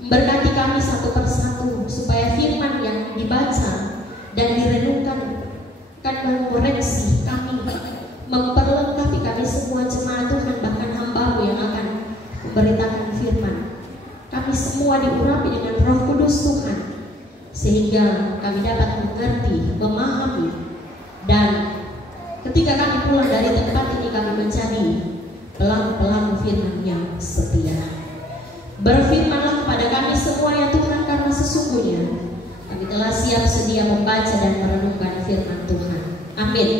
Berkati kami satu persatu supaya firman yang dibaca dan direnungkan akan mengoreksi kami, memperlengkapi kami semua jemaat Tuhan, bahkan hamba-Mu yang akan memberitakan firman. Kami semua diurapi dengan Roh Kudus Tuhan, sehingga kami dapat mengerti, memahami, dan ketika kami pulang dari tempat ini kami menjadi pelaku-pelaku firman yang setia. Berfirmanlah kepada kami semua ya Tuhan, karena sesungguhnya kami telah siap sedia membaca dan merenungkan firman Tuhan. Amin.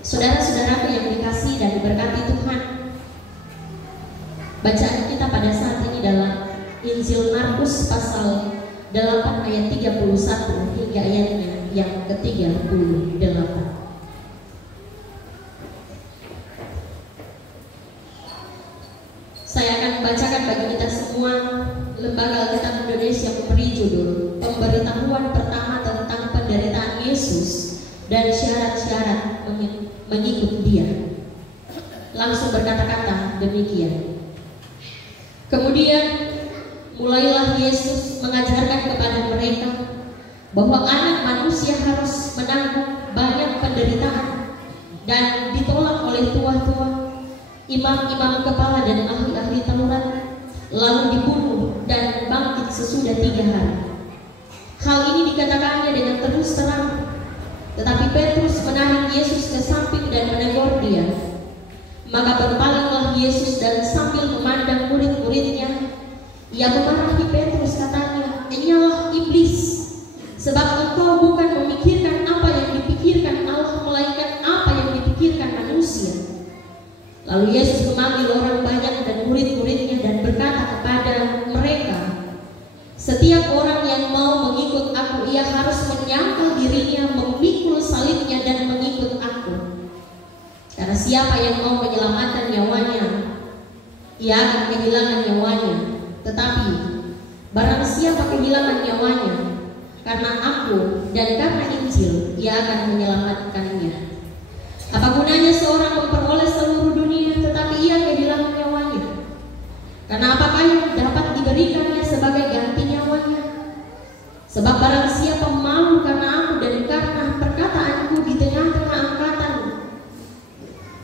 Saudara-saudaraku yang dikasihi dan diberkati Tuhan, bacaan kita pada saat ini dalam Injil Markus pasal 8 ayat 31 hingga ayatnya yang ke-38. Saya akan membacakan bagi kita semua. Lembaga Alkitab Indonesia memberi judul Pemberitahuan pertama tentang penderitaan Yesus dan syarat-syarat mengikut Dia. Langsung berkata-kata demikian. Kemudian mulailah Yesus mengajarkan kepada mereka bahwa anak manusia harus menanggung banyak penderitaan dan ditolak oleh tua-tua, imam-imam kepala dan ahli-ahli Taurat, lalu dibunuh dan bangkit sesudah 3 hari. Hal ini dikatakannya dengan terus terang, tetapi Petrus menarik Yesus ke samping dan menegur dia. Maka berpalinglah Yesus dan sambil memandang murid-muridnya, ia memarahi Petrus, katanya, "Inyalah iblis, sebab engkau bukan memikirkan apa yang dipikirkan Allah, melainkan apa yang dipikirkan manusia." Lalu Yesus memanggil orang banyak dan murid-muridnya dan berkata kepada mereka, "Setiap orang yang mau mengikut aku, ia harus menyangkal dirinya, memikul salibnya dan mengikut aku. Karena siapa yang mau menyelamatkan nyawanya, ia akan kehilangan nyawanya. Tetapi barang siapa kehilangan nyawanya karena aku dan karena Injil, ia akan menyelamatkannya. Apa gunanya seorang memperoleh seluruh dunia tetapi ia kehilangan nyawanya? Karena apakah yang dapat diberikannya sebagai ganti nyawanya? Sebab barang siapa malu karena aku dan karena perkataanku di tengah-tengah angkatan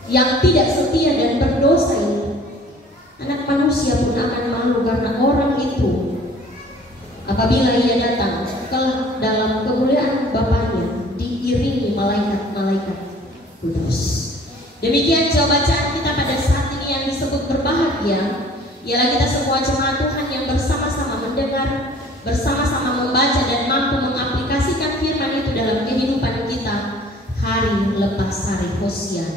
yang tidak setia dan berdosa ini, anak manusia pun akan malu karena orang itu apabila ia datang kelak dalam kemuliaan Bapaknya diiringi malaikat-malaikat kudus." Demikian jawab bacaan kita pada saat ini yang disebut berbahagia. Ialah kita semua jemaat Tuhan yang bersama-sama mendengar, bersama-sama membaca dan mampu mengaplikasikan firman itu dalam kehidupan kita hari lepas hari. Hosea.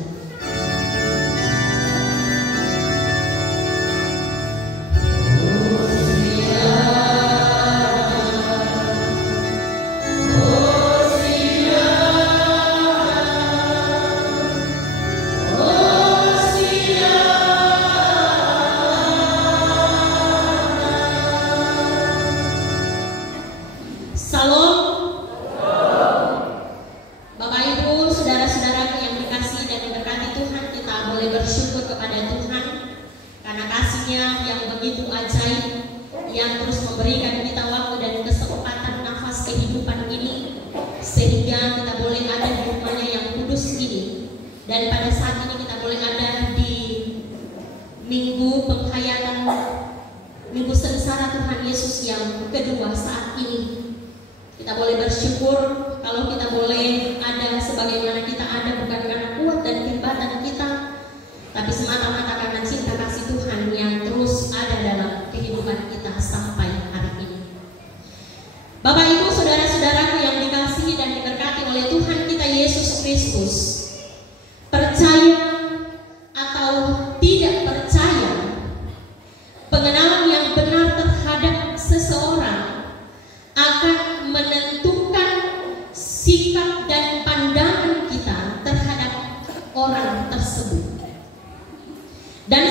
Dan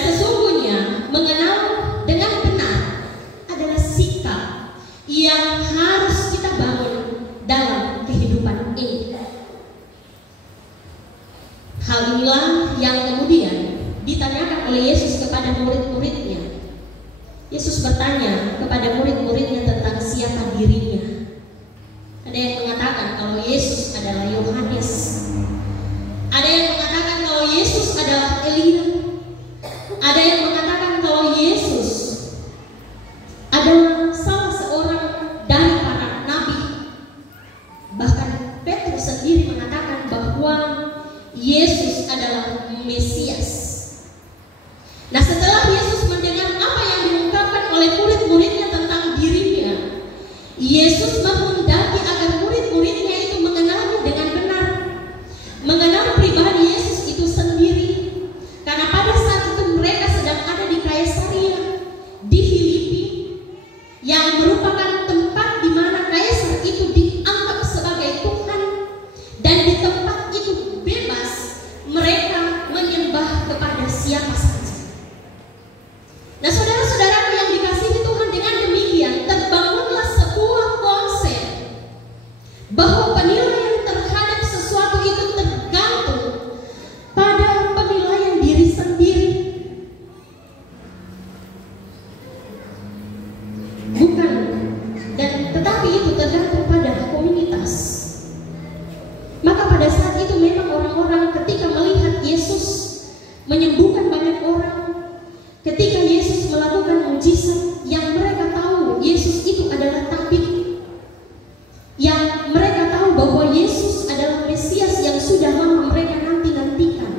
Yesus bertanya kepada murid-muridnya tentang siapa dirinya. Ada yang mengatakan kalau Yesus adalah Yohanes. Ada yang mengatakan kalau Yesus adalah Elia. Ada yang mengatakan kalau Yesus adalah salah seorang dari para nabi. Bahkan Petrus sendiri mengatakan bahwa Yesus adalah Mesias. Nah, setelah Yesus mendengar apa yang diungkapkan oleh murid-muridnya tentang dirinya, Yesus menghendaki agar murid-muridnya itu mengenalnya dengan benar, mengenal pribadi Yesus itu sendiri. Karena pada saat itu mereka sedang ada di Kaisaria di Filipi, yang merupakan tempat di mana kaisar itu dianggap sebagai Tuhan, dan di tempat itu bebas mereka menyembah kepada siapa saja. Nah, saudara-saudaraku yang dikasihi Tuhan, dengan demikian terbangunlah sebuah konsep bahwa penilaian terhadap sesuatu itu tergantung pada penilaian diri sendiri, bukan, dan tetapi itu tergantung pada komunitas. Maka pada saat itu memang orang-orang ketika melihat Yesus menyembuhkan banyak orang, ketika Yesus melakukan mujizat yang mereka tahu Yesus itu adalah tabib, yang mereka tahu bahwa Yesus adalah Mesias yang sudah lama mereka nanti-nantikan.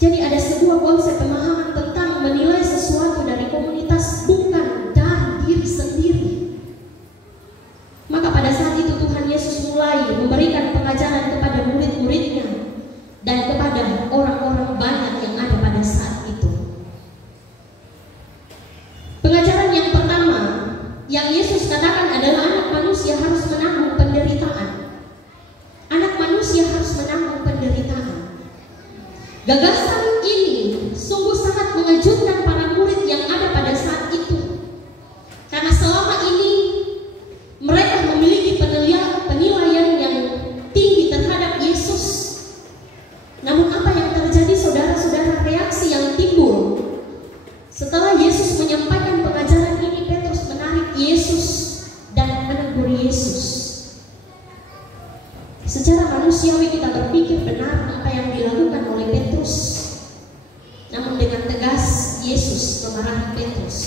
Jadi ada sebuah konsep pemahaman tentang menilai sesuatu dari komunitas, bukan dari diri sendiri. Maka pada saat itu Tuhan Yesus mulai memberikan pengajaran kepada murid-muridnya dan kepada orang-orang banyak yang ada pada saat itu. Pengajaran yang pertama yang Yesus katakan adalah anak manusia harus menanggung penderitaan. Anak manusia harus menanggung penderitaan. Gagasan ini sungguh sangat mengejutkan para murid yang ada pada saat itu. Karena selama ini mereka memiliki penilaian yang tinggi terhadap Yesus. Namun apa yang terjadi, saudara-saudara? Reaksi yang timbul setelah Yesus menyampaikan pengajaran ini, Petrus menarik Yesus dan menegur Yesus. Secara manusiawi kita berpikir benar apa yang dilakukan oleh Petrus. Namun dengan tegas Yesus memarahi Petrus.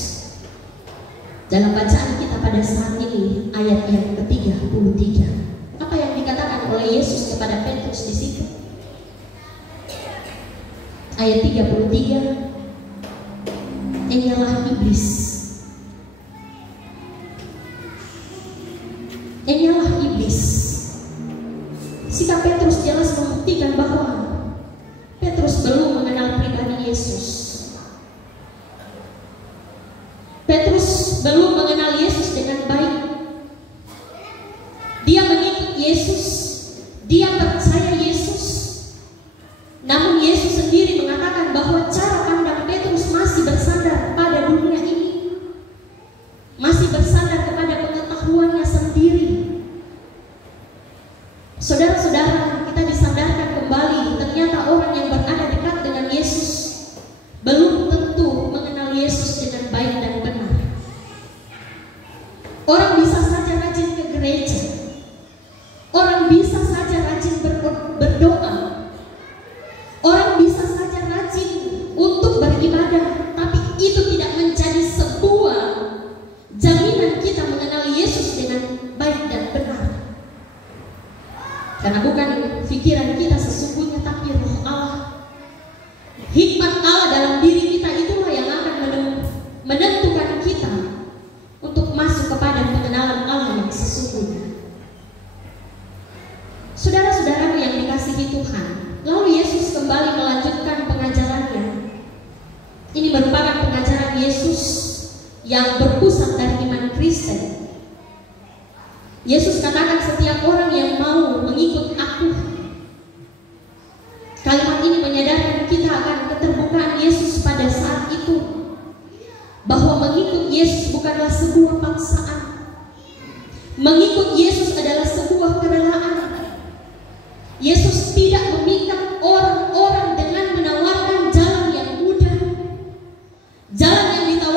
Dalam bacaan kita pada saat ini, ayat yang ke-33, apa yang dikatakan oleh Yesus kepada Petrus di situ? Ayat 33, "Enyalah iblis, enyalah iblis." Sikap Petrus jelas membuktikan bahwa Petrus belum mengenal pribadi Yesus. Petrus belum mengenal Yesus dengan baik. Dia mengikut Yesus, dia percaya Yesus. Namun Yesus sendiri mengatakan bahwa cara pandang Petrus masih bersandar pada dunia ini, masih bersandar kepada pengetahuannya sendiri. Saudara-saudara, kita disadarkan kembali, ternyata orang yang berada dekat dengan Yesus belum tentu mengenal Yesus dengan baik dan benar. Orang bisa saja rajin ke gereja, orang bisa saja rajin berdoa, orang bisa saja rajin untuk beribadah, tapi itu tidak menjadi sebuah jaminan kita mengenal Yesus dengan baik dan benar. Karena bukan pikiran kita sesungguhnya, tapi Roh Allah, hikmat Allah dalam diri kita, itulah yang akan menentukan kita untuk masuk kepada pengenalan Allah yang sesungguhnya. Saudara-saudaraku yang dikasihi Tuhan, lalu Yesus kembali melanjutkan pengajarannya. Ini merupakan pengajaran Yesus yang berpusat dari iman Kristen. Yesus katakan, setiap orang yang mau mengikut aku. Kalimat ini menyadarkan kita akan keterbukaan Yesus pada saat itu, bahwa mengikut Yesus bukanlah sebuah paksaan. Mengikut Yesus adalah sebuah kerelaan. Yesus tidak memikat orang-orang dengan menawarkan jalan yang mudah, jalan yang ditawarkan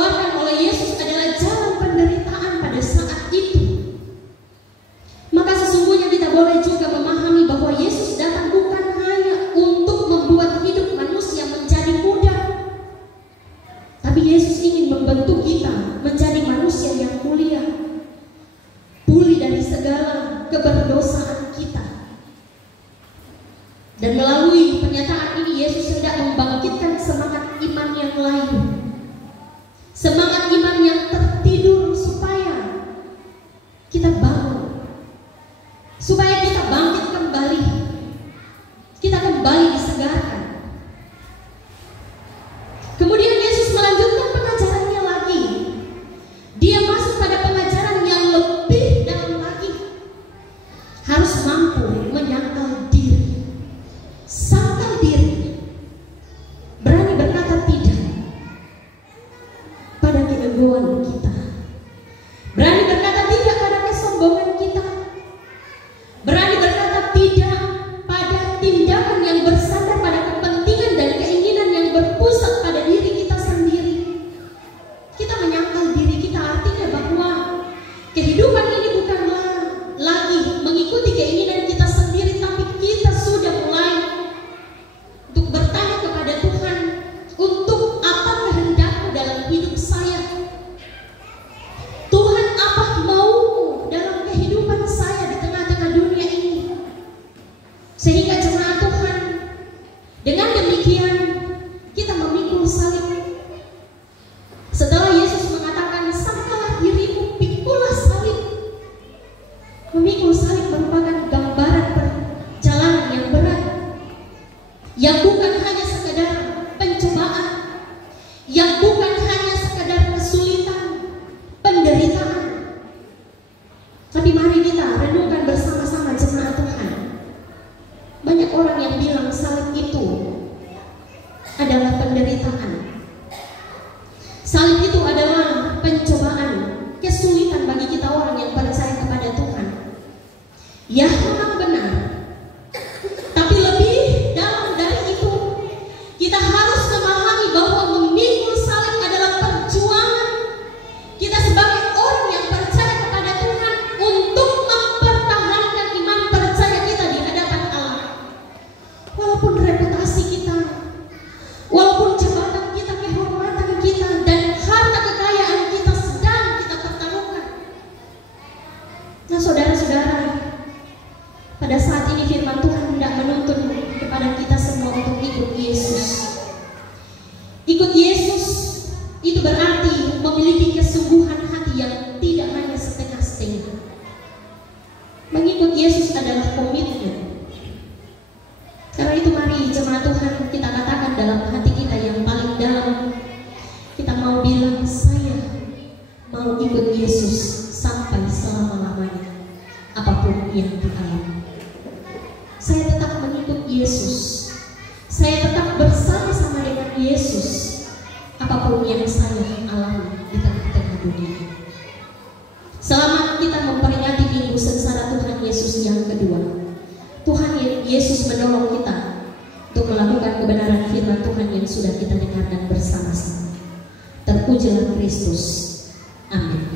yang bukan hanya sekadar kesulitan, penderitaan. Tapi mari kita renungkan bersama-sama jemaat Tuhan. Banyak orang yang bilang salib itu adalah penderitaan. Salib itu adalah pencobaan, kesulitan bagi kita orang yang percaya kepada Tuhan. Ya, memang benar. Tapi lebih dalam dari itu, kita harus memahami bahwa memikul salib adalah perjuangan kita sebagai orang yang percaya kepada Tuhan untuk mempertahankan iman percaya kita di hadapan Allah. Walaupun reputasi kita, walaupun jabatan kita, kehormatan kita, dan harta kekayaan kita sedang kita pertaruhkan. Nah, saudara-saudara, pada saat ini firman Tuhan hendak menuntun kepada kita semua untuk ikut Yesus. Ikut Yesus itu berarti memiliki kesungguhan hati yang tidak hanya setengah-setengah. Mengikut Yesus adalah komitmen. Karena itu mari jemaat Tuhan kita katakan dalam hati kita yang paling dalam, kita mau bilang, saya mau ikut Yesus sampai selama-lamanya, apapun yang dialami. Saya tetap mengikut Yesus. Saya tetap bersama-sama dengan Yesus, apapun yang saya alami di tengah-tengah dunia. Selamat kita memperingati Minggu Sengsara Tuhan Yesus yang kedua. Tuhan Yesus menolong kita untuk melakukan kebenaran firman Tuhan yang sudah kita dengarkan bersama-sama. Terpujilah Kristus. Amin.